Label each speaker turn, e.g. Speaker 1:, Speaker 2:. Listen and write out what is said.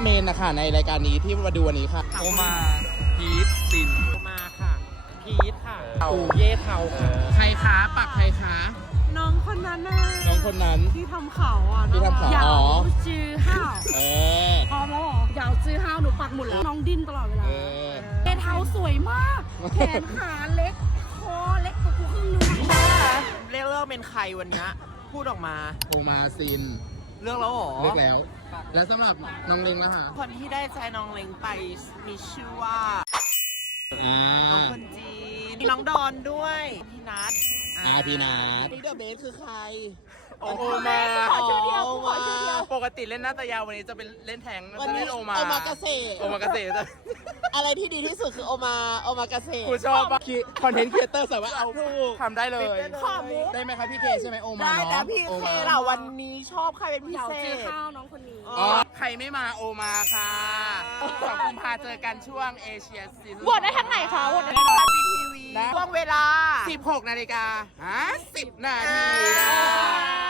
Speaker 1: เมนนะคะในรายการนี้ที่มาดูวันนี้ค่ะ
Speaker 2: โอมาพีทซิน
Speaker 3: มาค่ะพีทค่ะอู่เย่เทาค่ะ
Speaker 1: ใครคะปักใครคะ
Speaker 3: น้องคนนั้นน่ะ
Speaker 1: น้องคนนั้น
Speaker 3: ที่ทำเขาอ่ะ
Speaker 1: ที่ทำเขา
Speaker 3: ยา
Speaker 1: อ๋อ
Speaker 3: วจื้อห้าว
Speaker 1: เออ
Speaker 3: พร้อมแล้วเหรอยาวจื้อห้าวหนูปักหมุดแล้วน้องดิ้นตลอดเวลา
Speaker 1: เออ
Speaker 3: เย่เทาสวยมากแขนขาเล็กคอเล็กกว่ากูครึ่งนึง
Speaker 4: เลือกเป็นใครวันนี้พูดออกมา
Speaker 1: โอมาซิน
Speaker 4: เลือกแล้วเหรอ
Speaker 1: เลือกแล้ว แล้วสำหรับน้องเล็งล่ะคะ
Speaker 4: คนที่ได้ใจน้องเล้งไปมีชื่อว่า
Speaker 1: อ่า
Speaker 4: น้องคนจีนมีน้องดอนด้วยพี่นัท
Speaker 1: พี่นัท
Speaker 4: นี่เดอะเบสคือใคร
Speaker 2: โอมา
Speaker 4: ขอชื่อเดียวขอชื่อเดียว
Speaker 2: ปกติเล่นหน้าตายาววันนี้จะเป็นเล่นแทง
Speaker 4: วัน
Speaker 2: จะ
Speaker 4: นี้
Speaker 2: เล่นโอมา
Speaker 4: โอมากาเสะ
Speaker 2: โอมากาเสะจะ
Speaker 4: อะไรที่ดีที่สุดคือโอมากาเสะ
Speaker 2: กูชอบปะ
Speaker 1: คอนเทนต์ครีเอเตอร์สามารถเอา
Speaker 2: ทำได้เลย
Speaker 4: ขอมุก
Speaker 1: ได้ไหมคะพี่เคใช่ไหมโอมา
Speaker 4: ได้
Speaker 1: เนาะ
Speaker 4: แต่พี่
Speaker 1: โอ
Speaker 4: เค
Speaker 1: มา
Speaker 4: เราวันนี้ชอบใครเป็นพิ
Speaker 3: ยาว
Speaker 4: เศ
Speaker 3: จื้อ
Speaker 4: ษ
Speaker 3: ห้าวน้องคนนี้
Speaker 1: อ๋อ
Speaker 2: ใครไม่มาโอมาค่ะ2 กุมภาเจอกันช่วงเอเชียซีซั่น
Speaker 3: โหวตได้ทางไหนคะโหวตได้
Speaker 4: ใน
Speaker 3: ทางไหน
Speaker 4: รันบีทีวี
Speaker 1: นะ
Speaker 4: ช่วงเวลา
Speaker 1: 16 นาฬิกา50 นาที